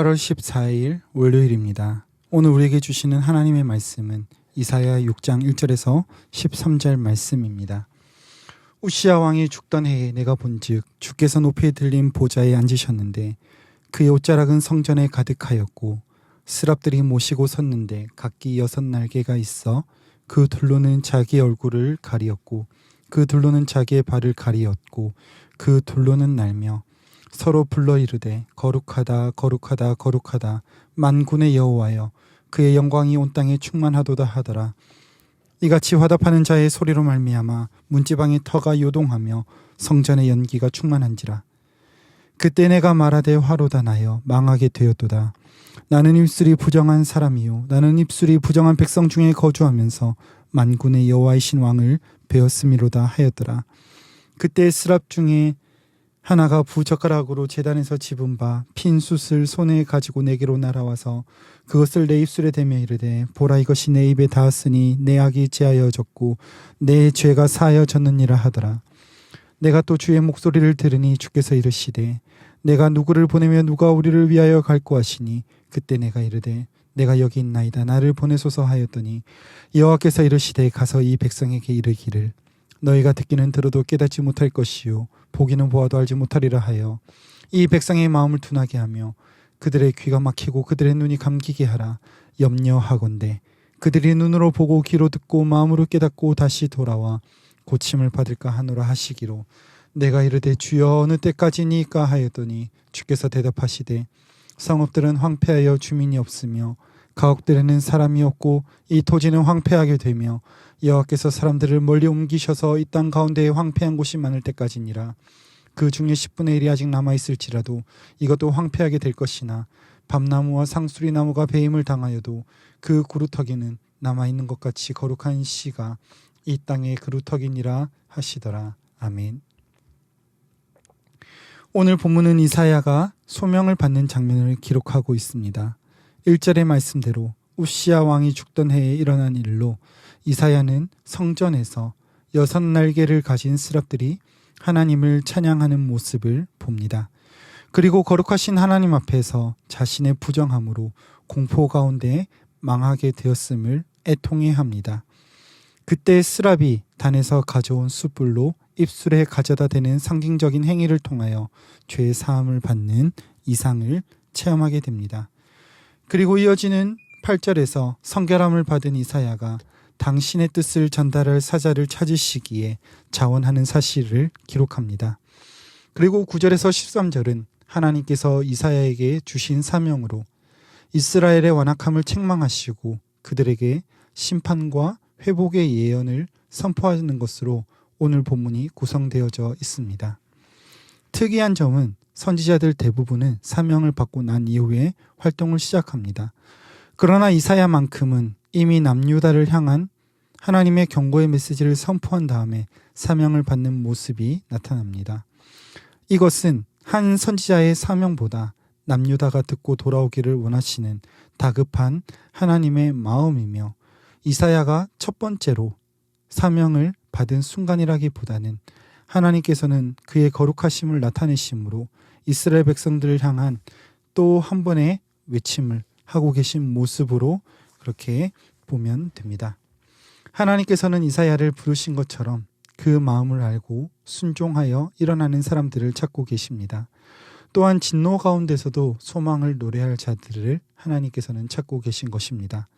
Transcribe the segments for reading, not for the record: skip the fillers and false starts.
8월 14일 월요일입니다. 오늘 우리에게 주시는 하나님의 말씀은 이사야 6장 1절에서 13절 말씀입니다. 우시야 왕이 죽던 해에 내가 본즉 주께서 높이 들린 보좌에 앉으셨는데 그의 옷자락은 성전에 가득하였고 스랍들이 모시고 섰는데 각기 6날개가 있어 그 둘로는 자기 얼굴을 가리었고 그 둘로는 자기의 발을 가리었고 그 둘로는 날며 서로 불러 이르되 거룩하다 거룩하다 거룩하다 만군의 여호와여 그의 영광이 온 땅에 충만하도다 하더라. 이같이 화답하는 자의 소리로 말미암아 문지방의 터가 요동하며 성전의 연기가 충만한지라. 그때 내가 말하되 화로다 나여 망하게 되었도다. 나는 입술이 부정한 사람이요 나는 입술이 부정한 백성 중에 거주하면서 만군의 여호와이신 왕을 배웠음이로다 하였더라. 그때 스랍 중에 하나가 부젓가락으로 제단에서 집은 바 핀 숯을 손에 가지고 내게로 날아와서 그것을 내 입술에 대며 이르되 보라 이것이 내 입에 닿았으니 내 악이 제하여졌고 내 죄가 사하여졌느니라 하더라. 내가 또 주의 목소리를 들으니 주께서 이르시되 내가 누구를 보내며 누가 우리를 위하여 갈고 하시니 그때 내가 이르되 내가 여기 있나이다 나를 보내소서 하였더니 여호와께서 이르시되 가서 이 백성에게 이르기를 너희가 듣기는 들어도 깨닫지 못할 것이요 보기는 보아도 알지 못하리라 하여 이 백성의 마음을 둔하게 하며 그들의 귀가 막히고 그들의 눈이 감기게 하라. 염려하건대 그들이 눈으로 보고 귀로 듣고 마음으로 깨닫고 다시 돌아와 고침을 받을까 하노라 하시기로 내가 이르되 주여 어느 때까지니까 하였더니 주께서 대답하시되 성읍들은 황폐하여 주민이 없으며 가옥들에는 사람이 없고 이 토지는 황폐하게 되며 여호와께서 사람들을 멀리 옮기셔서 이 땅 가운데에 황폐한 곳이 많을 때까지니라. 그 중에 10분의 1이 아직 남아있을지라도 이것도 황폐하게 될 것이나 밤나무와 상수리 나무가 배임을 당하여도 그 그루터기는 남아있는 것 같이 거룩한 씨가 이 땅의 그루터기니라 하시더라. 아멘. 오늘 본문은 이사야가 소명을 받는 장면을 기록하고 있습니다. 1절의 말씀대로 우시야 왕이 죽던 해에 일어난 일로 이사야는 성전에서 6날개를 가진 스랍들이 하나님을 찬양하는 모습을 봅니다. 그리고 거룩하신 하나님 앞에서 자신의 부정함으로 공포 가운데 망하게 되었음을 애통해 합니다. 그때 스랍이 단에서 가져온 숯불로 입술에 가져다 대는 상징적인 행위를 통하여 죄의 사함을 받는 이상을 체험하게 됩니다. 그리고 이어지는 8절에서 성결함을 받은 이사야가 당신의 뜻을 전달할 사자를 찾으시기에 자원하는 사실을 기록합니다. 그리고 9절에서 13절은 하나님께서 이사야에게 주신 사명으로 이스라엘의 완악함을 책망하시고 그들에게 심판과 회복의 예언을 선포하는 것으로 오늘 본문이 구성되어져 있습니다. 특이한 점은 선지자들 대부분은 사명을 받고 난 이후에 활동을 시작합니다. 그러나 이사야만큼은 이미 남유다를 향한 하나님의 경고의 메시지를 선포한 다음에 사명을 받는 모습이 나타납니다. 이것은 한 선지자의 사명보다 남유다가 듣고 돌아오기를 원하시는 다급한 하나님의 마음이며 이사야가 첫 번째로 사명을 받은 순간이라기보다는 하나님께서는 그의 거룩하심을 나타내심으로 이스라엘 백성들을 향한 또 한 번의 외침을 하고 계신 모습으로 그렇게 보면 됩니다. 하나님께서는 이사야를 부르신 것처럼 그 마음을 알고 순종하여 일어나는 사람들을 찾고 계십니다. 또한 진노 가운데서도 소망을 노래할 자들을 하나님께서는 찾고 계신 것입니다.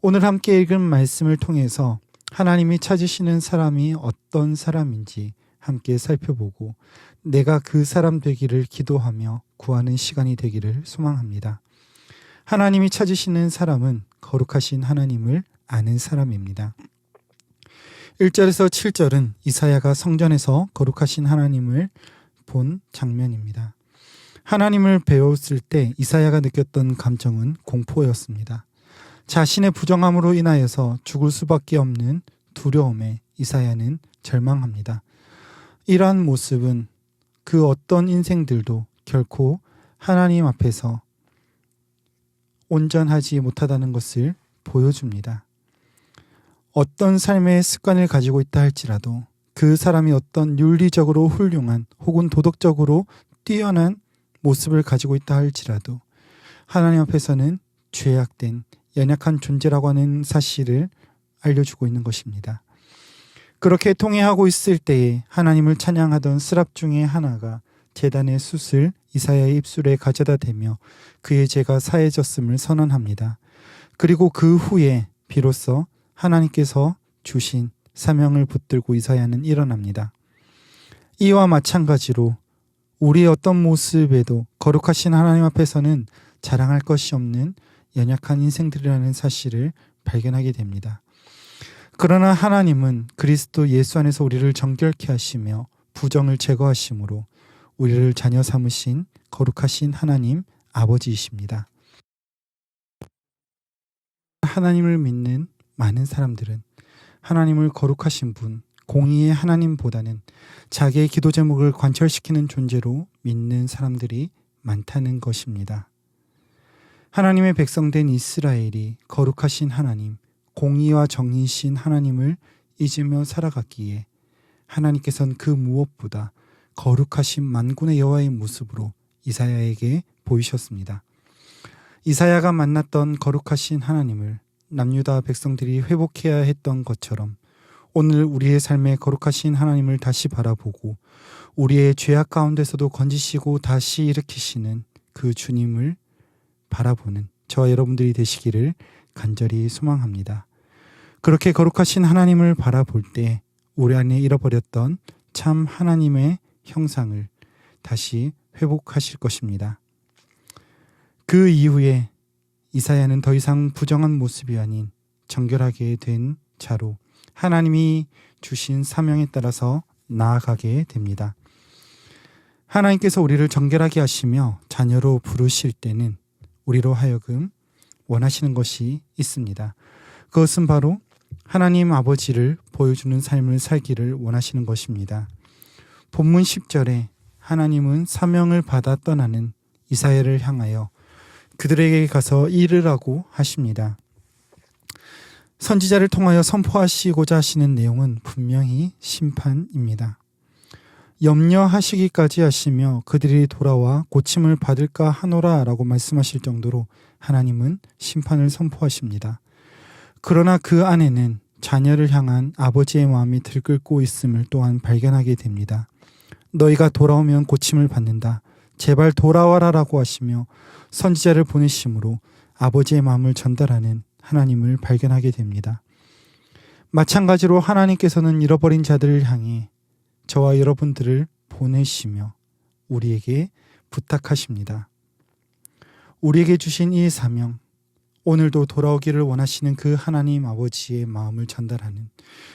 오늘 함께 읽은 말씀을 통해서 하나님이 찾으시는 사람이 어떤 사람인지 함께 살펴보고 내가 그 사람 되기를 기도하며 구하는 시간이 되기를 소망합니다. 하나님이 찾으시는 사람은 거룩하신 하나님을 아는 사람입니다. 1절에서 7절은 이사야가 성전에서 거룩하신 하나님을 본 장면입니다. 하나님을 배웠을 때 이사야가 느꼈던 감정은 공포였습니다. 자신의 부정함으로 인하여서 죽을 수밖에 없는 두려움에 이사야는 절망합니다. 이러한 모습은 그 어떤 인생들도 결코 하나님 앞에서 온전하지 못하다는 것을 보여줍니다. 어떤 삶의 습관을 가지고 있다 할지라도 그 사람이 어떤 윤리적으로 훌륭한 혹은 도덕적으로 뛰어난 모습을 가지고 있다 할지라도 하나님 앞에서는 죄악된 연약한 존재라고 하는 사실을 알려주고 있는 것입니다. 그렇게 통회하고 있을 때에 하나님을 찬양하던 스랍 중에 하나가 제단의 숯을 이사야의 입술에 가져다 대며 그의 죄가 사해졌음을 선언합니다. 그리고 그 후에 비로소 하나님께서 주신 사명을 붙들고 이사야는 일어납니다. 이와 마찬가지로 우리의 어떤 모습에도 거룩하신 하나님 앞에서는 자랑할 것이 없는 연약한 인생들이라는 사실을 발견하게 됩니다. 그러나 하나님은 그리스도 예수 안에서 우리를 정결케 하시며 부정을 제거하심으로 우리를 자녀 삼으신 거룩하신 하나님 아버지이십니다. 하나님을 믿는 많은 사람들은 하나님을 거룩하신 분, 공의의 하나님보다는 자기의 기도 제목을 관철시키는 존재로 믿는 사람들이 많다는 것입니다. 하나님의 백성된 이스라엘이 거룩하신 하나님, 공의와 정의이신 하나님을 잊으며 살아갔기에 하나님께서는 그 무엇보다 거룩하신 만군의 여호와의 모습으로 이사야에게 보이셨습니다. 이사야가 만났던 거룩하신 하나님을 남유다 백성들이 회복해야 했던 것처럼 오늘 우리의 삶에 거룩하신 하나님을 다시 바라보고 우리의 죄악 가운데서도 건지시고 다시 일으키시는 그 주님을 바라보는 저와 여러분들이 되시기를 간절히 소망합니다. 그렇게 거룩하신 하나님을 바라볼 때 우리 안에 잃어버렸던 참 하나님의 형상을 다시 회복하실 것입니다. 그 이후에 이사야는 더 이상 부정한 모습이 아닌 정결하게 된 자로 하나님이 주신 사명에 따라서 나아가게 됩니다. 하나님께서 우리를 정결하게 하시며 자녀로 부르실 때는 우리로 하여금 원하시는 것이 있습니다. 그것은 바로 하나님 아버지를 보여주는 삶을 살기를 원하시는 것입니다. 본문 10절에 하나님은 사명을 받아 떠나는 이사야를 향하여 그들에게 가서 이르라고 하십니다. 선지자를 통하여 선포하시고자 하시는 내용은 분명히 심판입니다. 염려하시기까지 하시며 그들이 돌아와 고침을 받을까 하노라 라고 말씀하실 정도로 하나님은 심판을 선포하십니다. 그러나 그 안에는 자녀를 향한 아버지의 마음이 들끓고 있음을 또한 발견하게 됩니다. 너희가 돌아오면 고침을 받는다. 제발 돌아와라 라고 하시며 선지자를 보내심으로 아버지의 마음을 전달하는 하나님을 발견하게 됩니다. 마찬가지로 하나님께서는 잃어버린 자들을 향해 저와 여러분들을 보내시며 우리에게 부탁하십니다. 우리에게 주신 이 사명, 오늘도 돌아오기를 원하시는 그 하나님 아버지의 마음을 전달하는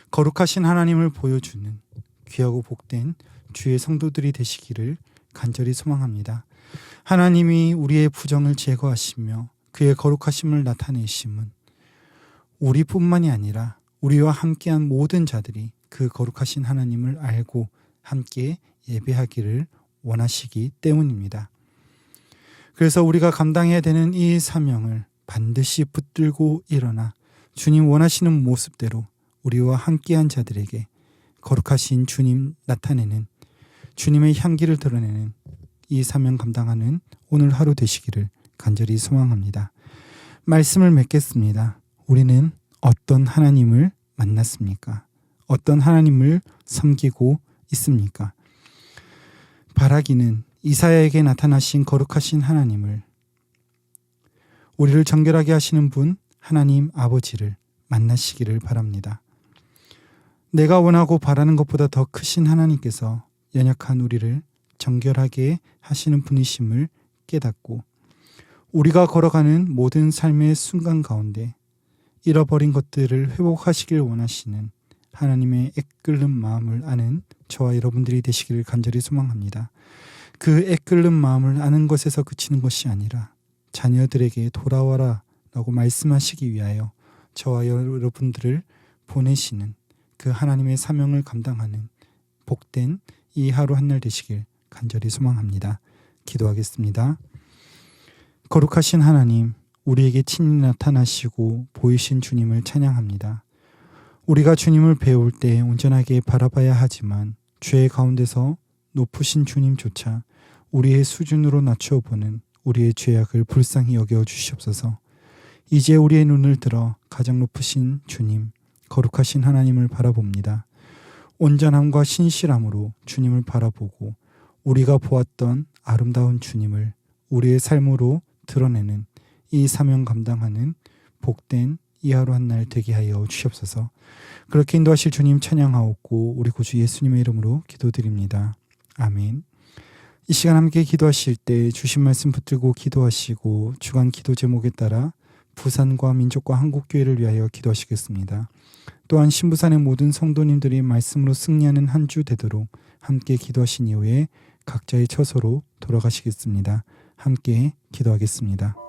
거룩하신 하나님을 보여주는 귀하고 복된 주의 성도들이 되시기를 간절히 소망합니다. 하나님이 우리의 부정을 제거하시며 그의 거룩하심을 나타내심은 우리뿐만이 아니라 우리와 함께한 모든 자들이 그 거룩하신 하나님을 알고 함께 예배하기를 원하시기 때문입니다. 그래서 우리가 감당해야 되는 이 사명을 반드시 붙들고 일어나 주님 원하시는 모습대로 우리와 함께한 자들에게 거룩하신 주님 나타내는 주님의 향기를 드러내는 이 사명 감당하는 오늘 하루 되시기를 간절히 소망합니다. 말씀을 맺겠습니다. 우리는 어떤 하나님을 만났습니까? 어떤 하나님을 섬기고 있습니까? 바라기는 이사야에게 나타나신 거룩하신 하나님을, 우리를 정결하게 하시는 분 하나님 아버지를 만나시기를 바랍니다. 내가 원하고 바라는 것보다 더 크신 하나님께서 연약한 우리를 정결하게 하시는 분이심을 깨닫고 우리가 걸어가는 모든 삶의 순간 가운데 잃어버린 것들을 회복하시길 원하시는 하나님의 애끓는 마음을 아는 저와 여러분들이 되시기를 간절히 소망합니다. 그 애끓는 마음을 아는 것에서 그치는 것이 아니라 자녀들에게 돌아와라 라고 말씀하시기 위하여 저와 여러분들을 보내시는 그 하나님의 사명을 감당하는 복된 이 하루 한날 되시길 간절히 소망합니다. 기도하겠습니다. 거룩하신 하나님, 우리에게 친히 나타나시고 보이신 주님을 찬양합니다. 우리가 주님을 배울 때 온전하게 바라봐야 하지만 죄 가운데서 높으신 주님조차 우리의 수준으로 낮춰보는 우리의 죄악을 불쌍히 여겨 주시옵소서. 이제 우리의 눈을 들어 가장 높으신 주님, 거룩하신 하나님을 바라봅니다. 온전함과 신실함으로 주님을 바라보고 우리가 보았던 아름다운 주님을 우리의 삶으로 드러내는 이 사명 감당하는 복된 이 하루 한 날 되게 하여 주시옵소서. 그렇게 인도하실 주님 찬양하옵고 우리 구주 예수님의 이름으로 기도드립니다. 아멘. 이 시간 함께 기도하실 때 주신 말씀 붙들고 기도하시고 주간 기도 제목에 따라 부산과 민족과 한국교회를 위하여 기도하시겠습니다. 또한 신부산의 모든 성도님들이 말씀으로 승리하는 한 주 되도록 함께 기도하신 이후에 각자의 처소로 돌아가시겠습니다. 함께 기도하겠습니다.